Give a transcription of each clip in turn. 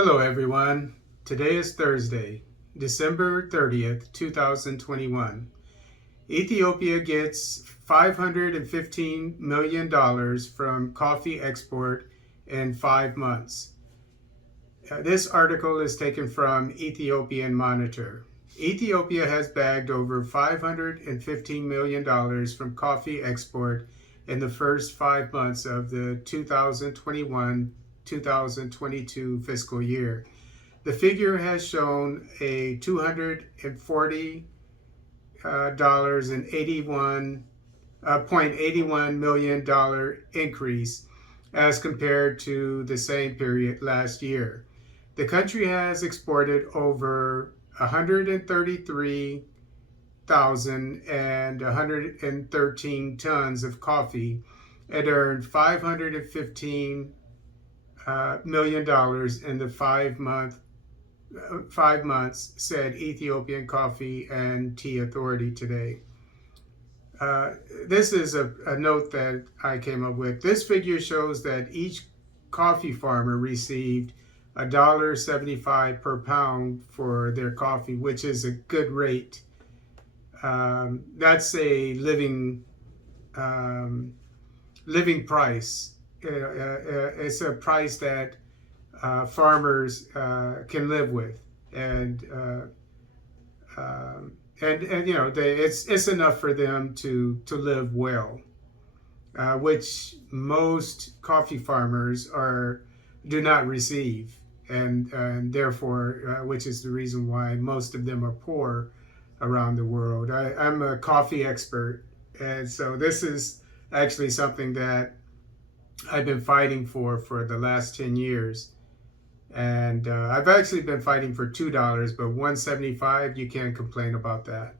Hello everyone. Today is Thursday, December 30th, 2021. Ethiopia gets $515 million from coffee export in 5 months. This article is taken from Ethiopian Monitor. Ethiopia has bagged over $515 million from coffee export in the first 5 months of the 2021-2022 fiscal year. The figure has shown a $240.81 million increase as compared to the same period last year. The country has exported over 133,113 tons of coffee and earned $515 million in the 5 months, said Ethiopian Coffee and Tea Authority today. This is a note that I came up with. This figure shows that each coffee farmer received $1.75 per pound for their coffee, which is a good rate. That's a living price. It's a price that farmers can live with, and it's enough for them to live well, which most coffee farmers do not receive, and therefore, which is the reason why most of them are poor around the world. I'm a coffee expert, and so this is actually something that I've been fighting for the last 10 years. And I've actually been fighting for $2, but $1.75, you can't complain about that.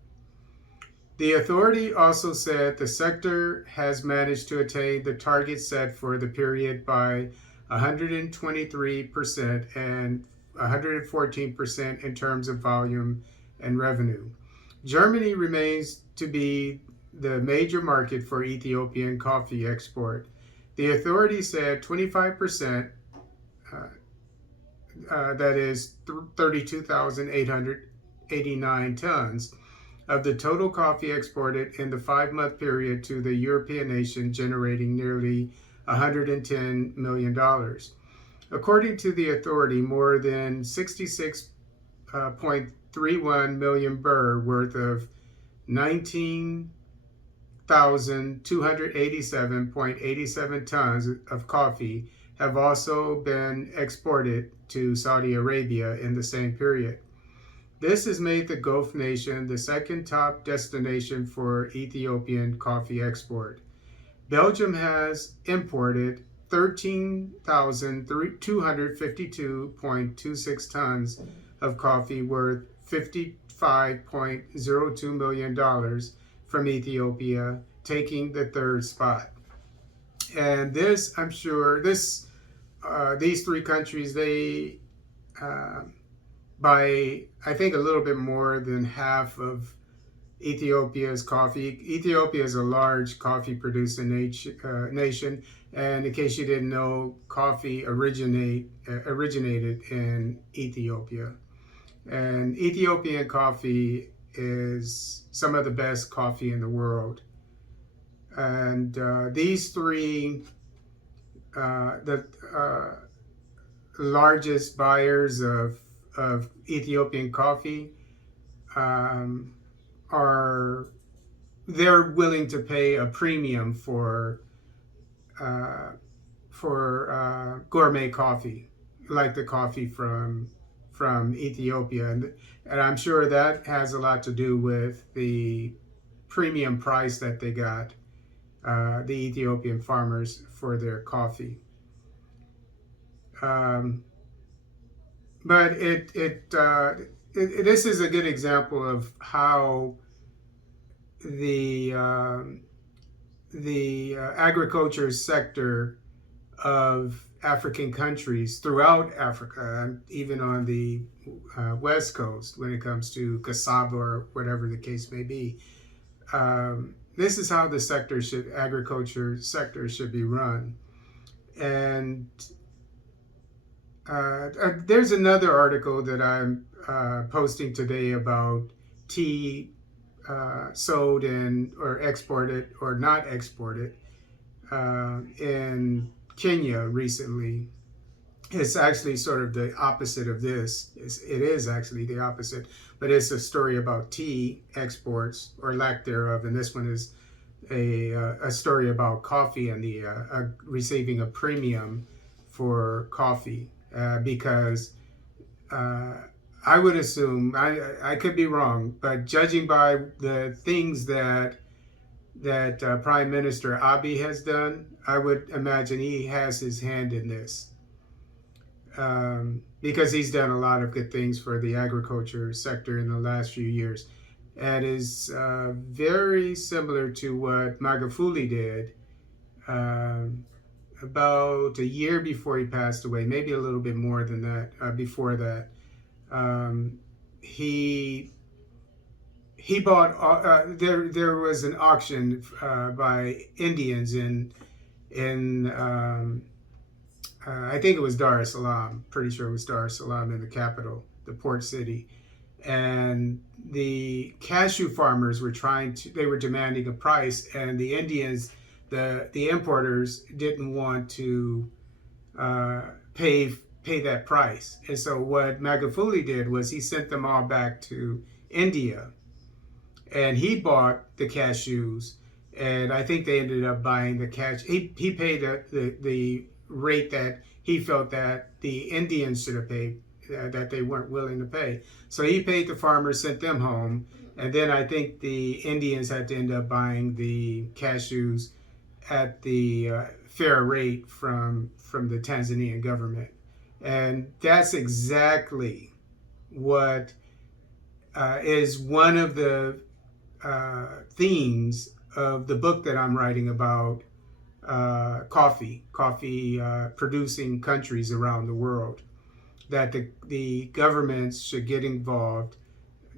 The authority also said the sector has managed to attain the target set for the period by 123% and 114% in terms of volume and revenue. Germany remains to be the major market for Ethiopian coffee export. The authority said 25%, that is 32,889 tons, of the total coffee exported in the 5-month period to the European nation, generating nearly $110 million. According to the authority, more than 66.31 million birr worth of 19,287.87 tons of coffee have also been exported to Saudi Arabia in the same period. This has made the Gulf nation the second top destination for Ethiopian coffee export. Belgium has imported 13,252.26 tons of coffee worth $55.02 million from Ethiopia, taking the third spot. And this, I'm sure, these three countries, they, by I think a little bit more than half of Ethiopia's coffee. Ethiopia is a large coffee producing nation, and in case you didn't know, coffee originated in Ethiopia. And Ethiopian coffee is some of the best coffee in the world. And these three, the largest buyers of Ethiopian coffee, they're willing to pay a premium for gourmet coffee, like the coffee from Ethiopia, and I'm sure that has a lot to do with the premium price that they got, the Ethiopian farmers, for their coffee. But this is a good example of how the agriculture sector of African countries throughout Africa, even on the West Coast, when it comes to cassava or whatever the case may be, this is how the agriculture sector should be run. And There's another article that I'm posting today about tea sold in or exported or not exported in Kenya recently. It's actually sort of the opposite of this. It is actually the opposite, but it's a story about tea exports or lack thereof, and this one is a story about coffee and the receiving a premium for coffee because uh, I would assume I could be wrong, but judging by the things that Prime Minister Abiy has done, I would imagine he has his hand in this because he's done a lot of good things for the agriculture sector in the last few years, and is very similar to what Magufuli did about a year before he passed away, maybe a little bit more than that. Before that, um, he he bought. There was an auction by Indians in I think it was Dar es Salaam. Pretty sure it was Dar es Salaam in the capital, the port city. And the cashew farmers were they were demanding a price, and the Indians, the importers, didn't want to uh, pay pay that price. And so what Magufuli did was he sent them all back to India, and he bought the cashews, and I think they ended up buying the cash. He paid the rate that he felt that the Indians should have paid, that they weren't willing to pay. So he paid the farmers, sent them home, and then I think the Indians had to end up buying the cashews at the fair rate from the Tanzanian government, and that's exactly what is one of the themes of the book that I'm writing about coffee producing countries around the world. That the governments should get involved,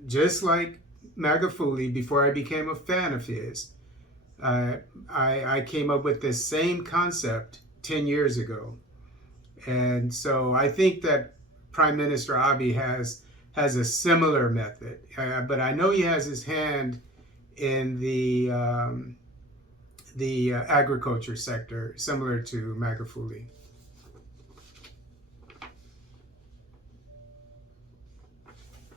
just like Magufuli. Before I became a fan of his, I came up with this same concept 10 years ago. And so I think that Prime Minister Abiy has a similar method, but I know he has his hand in the agriculture sector, similar to Magufuli.